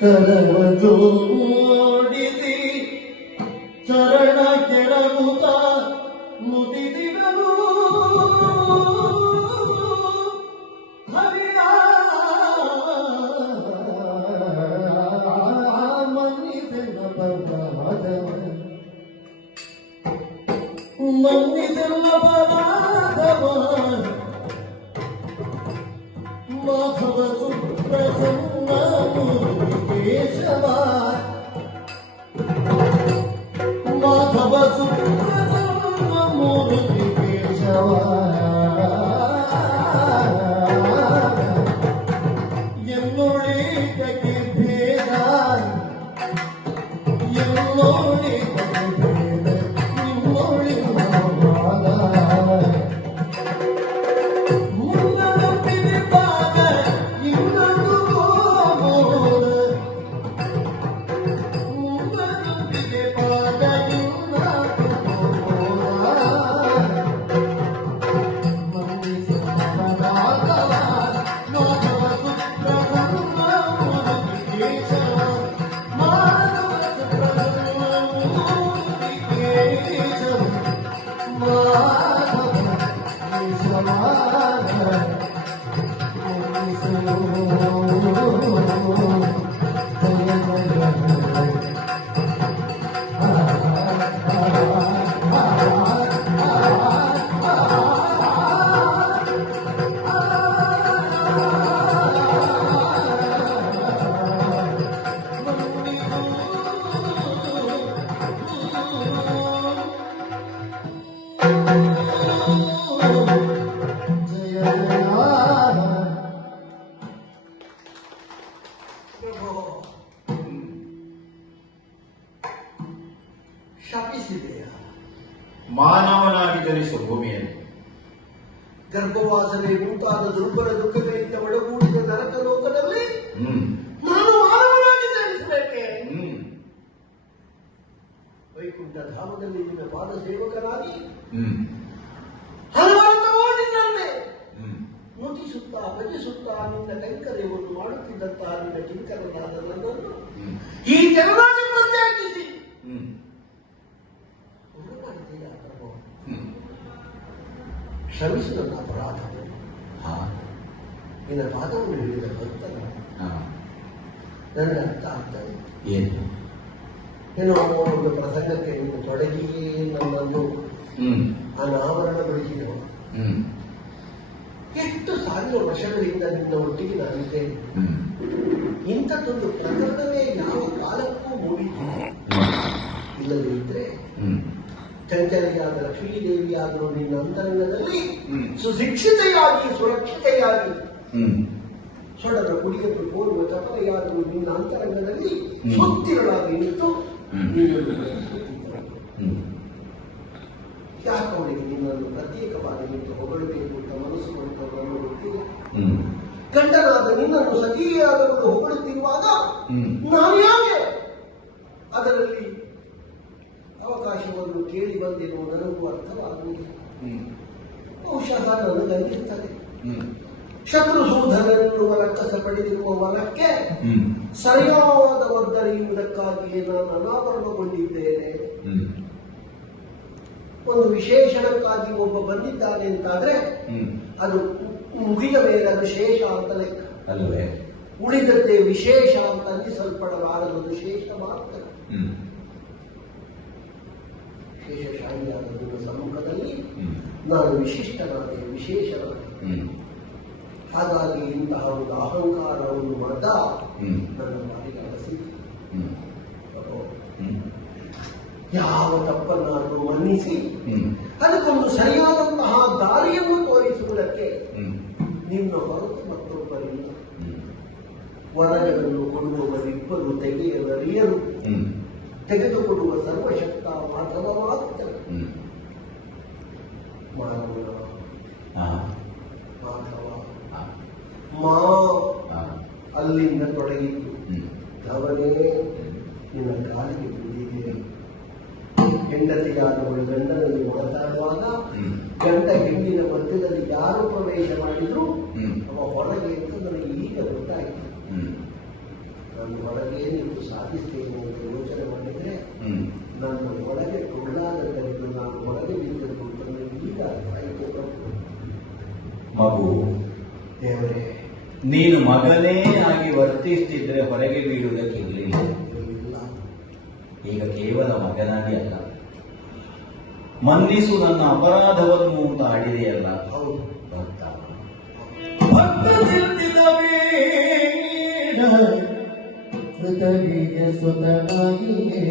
ಕರವ ಜೋಡಿಸಿ ಚರಣ ಕೆಳಗುತ್ತ ಮುದಿದಿರಲು ಹರಿಯ ಮನ್ನಿಸೆಲ್ಲ ಬಲಾದವ ಮನ್ನಿಸೆಲ್ಲ ಬಲಾದವ ಮಾಧವ ಸುಪ್ರಸನ್ನ ಕೇಶವ ಮಾಧವ ಸುಪ್ರಸನ್ನ ಮೂರ್ತಿ ಕೇಶವ ಎನ್ನೊಳಿತಕ್ಕೆ ಭೇದ ಎನ್ನೊಳಿತಕ್ಕೆ ಭೇದ ನಿನ್ನೊಳಿವ ವಾದ ಶಪಿಸಿದೆಯಾ? ಮಾನವನಾಗಿ ಧರಿಸುವ ಭೂಮಿಯಲ್ಲಿ ಗರ್ಭವಾಸನೆ ಮುಂತಾದ ದುರ್ಬಲ ದುಃಖಗಳಿಂದ ಒಳಗೂಡಿದ ನರಕ ಲೋಕದಲ್ಲಿ ನಾನು ಮಾನವನಾಗಿ ಧರಿಸಬೇಕೆ? ವೈಕುಂಠ ಧಾಮದಲ್ಲಿ ನಿನ್ನ ಪಾದ ಸೇವಕನಾಗಿ ಹಲವಾರು ನನ್ನೇ ಮುಗಿಸುತ್ತಾ ಭಜಿಸುತ್ತಾ ನಿನ್ನ ಕೈಂಕರ್ಯವನ್ನು ಮಾಡುತ್ತಿದ್ದಂತಹ ನಿನ್ನ ಕಿಂಕರನಾದ ನನ್ನನ್ನು ಈ ಜನರಾಗಿ ಪ್ರತ್ಯೇಕಿಸಿ ಕ್ಷಮಿಸು ನನ್ನ ಅಪರಾಧ. ನಿನ್ನ ಪಾದವನ್ನು ಹಿಡಿದ ಭಕ್ತನ ನನಗೆ ಅರ್ಥ ಆಗ್ತದೆ. ಏನು ಏನೋ ಒಂದು ಪ್ರಸಂಗಕ್ಕೆ ನೀನು ತೊಡಗಿಯೇ ನನ್ನನ್ನು ಅನಾವರಣಗೊಳಿಸಿದವ. ಎಷ್ಟು ಸಾವಿರ ವರ್ಷಗಳಿಂದ ನಿನ್ನ ಒಟ್ಟಿಗೆ ನಾನಿದ್ದೇನೆ. ಇಂಥದ್ದೊಂದು ಪ್ರಕರಣವೇ ಯಾವ ಕಾಲಕ್ಕೂ ಮೂಡಿದ್ದಿಲ್ಲ. ಇಲ್ಲದೇ ಇದ್ರೆ ಚಂಚಲೆಯಾದ ಲಕ್ಷ್ಮೀದೇವಿಯಾದರೂ ನಿನ್ನ ಅಂತರಂಗದಲ್ಲಿ ಸುಶಿಕ್ಷಿತೆಯಾಗಿ ಸುರಕ್ಷಿತೆಯಾಗಿ ಸೊಡದ ಕುಡಿಯನ್ನು ಕೋರುವ ಚಪಲೆಯಾದರೂ ನಿನ್ನ ಅಂತರಂಗದಲ್ಲಿ ಸುತ್ತಿರಳಾಗಿ ನಿಂತು ಯಾಕೆ ಅವಳಿಗೆ ನಿನ್ನನ್ನು ಪ್ರತ್ಯೇಕವಾಗಿ ನಿಂತು ಹೊಗಳಬೇಕು ಅಂತ ಮನಸ್ಸು ಕೊಟ್ಟವರನ್ನು ಗೊತ್ತಿಲ್ಲ. ಗಂಡನಾದ ನಿನ್ನನ್ನು ಸಖಿಯಾದವರು ಹೊಗಳುತ್ತಿರುವಾಗ ನಾನು ಯಾಕೆ ಅದರಲ್ಲಿ ಅವಕಾಶವನ್ನು ಕೇಳಿ ಬಂದಿರುವ ನನಗೂ ಅರ್ಥವಾಗುವುದಿಲ್ಲ. ಬಹುಶಃ ನನಗನ್ನಿಸುತ್ತದೆ ಶತ್ರುಸೂಧನೆನ್ನುವ ರಕ್ಕಸ ಪಡೆದಿರುವ ವನಕ್ಕೆ ಸರಿಯಾದ ಒದ್ದರಿಯುವುದಕ್ಕಾಗಿಯೇ ನಾನು ಅನಾವರಣಗೊಂಡಿದ್ದೇನೆ. ಒಂದು ವಿಶೇಷಣಕ್ಕಾಗಿ ಒಬ್ಬ ಬಂದಿದ್ದಾನೆ ಅಂತಾದ್ರೆ ಅದು ಮುಗಿದ ಮೇಲೆ ಅದು ಶೇಷ ಅಂತ ಲೆಕ್ಕ ಅಲ್ಲವೇ? ಉಳಿದದ್ದೇ ವಿಶೇಷ ಅಂತ ಅನ್ನಿಸಲ್ಪಡಬಾರದು, ಶೇಷ ಮಾತ್ರ. ಶೇಷಶಾಹಿಯಾದ ನಿಮ್ಮ ಸಮ್ಮುಖದಲ್ಲಿ ನಾನು ವಿಶಿಷ್ಟನಾದೆ, ವಿಶೇಷನಾದೆ. ಹಾಗಾಗಿ ಇಂತಹ ಒಂದು ಅಹಂಕಾರವನ್ನು ಮದ ನನ್ನ ಪಾಲಿಗೆ ಅನಿಸಿತು. ಯಾವ ತಪ್ಪನ್ನಾದರೂ ಮನ್ನಿಸಿ ಅದಕ್ಕೊಂದು ಸರಿಯಾದಂತಹ ದಾರಿಯನ್ನು ತೋರಿಸುವುದಕ್ಕೆ ನಿನ್ನ ಹೊರತು ಮತ್ತೊಬ್ಬರಿಲ್ಲ. ವರಗಳನ್ನು ಕೊಡುವವರಿಬ್ಬರು ತೆಗೆಯಲರಿಯರು, ತೆಗೆದುಕೊಡುವ ಸರ್ವಶಕ್ತ ಮಾಧವ ಮಾತ್ರ. ಮಾನವ ಮಾಧವ ಮಾ ಅಲ್ಲಿಂದ ತೊಡಗಿತು. ಧವನೇ ನಿನ್ನ ಕಾಲಿಗೆ ಬಿದ್ದಿದೆ. ಹೆಂಡತಿಯಾದವಳು ಗಂಡನಲ್ಲಿ ಮಾತಾಡುವಾಗ ಗಂಡ ಹೆಣ್ಣಿನ ಮಧ್ಯದಲ್ಲಿ ಯಾರು ಪ್ರವೇಶ ಮಾಡಿದ್ರು ಅವ ಹೊರಗೆ ಅಂತ ನನಗೆ ಈಗ ಗೊತ್ತಾಯಿತು. ನಾನು ನಾನು ಹೊರಗೆ ನಿಂತು ಸಾಧಿಸ್ತೇನೆ ಅಂತ ಯೋಚನೆ ಮಾಡಿದ್ರೆ ಹ್ಮ್ ನನ್ನ ಒಳಗೆ ಟೊಳ್ಳಾದದ್ದನ್ನು ನಾನು ಹೊರಗೆ ನಿಂತದ್ದು ಅಂತ ನನಗೆ ಈಗ ಆಯಿತು ಪ್ರಭು. ಮಗು, ದೇವರೇ, ನೀನು ಮಗನೇ ಆಗಿ ವರ್ತಿಸ್ತಿದ್ರೆ ಹೊರಗೆ ಬೀಳುವುದಕ್ಕಿರಲಿಲ್ಲ. ಇಲ್ಲ, ಈಗ ಕೇವಲ ಮಗನಾಗಿ ಅಲ್ಲ, ಮನ್ನಿಸು ನನ್ನ ಅಪರಾಧವನ್ನು ಅಂತ ಆಡಿದೆಯಲ್ಲ, ಹೌದು, ಭಕ್ತ. ಭಕ್ತಚಿಂತಿತ ಬೇಡ ಕೃತವಿಗೆ ಸ್ವತನಾಗಿಯೇ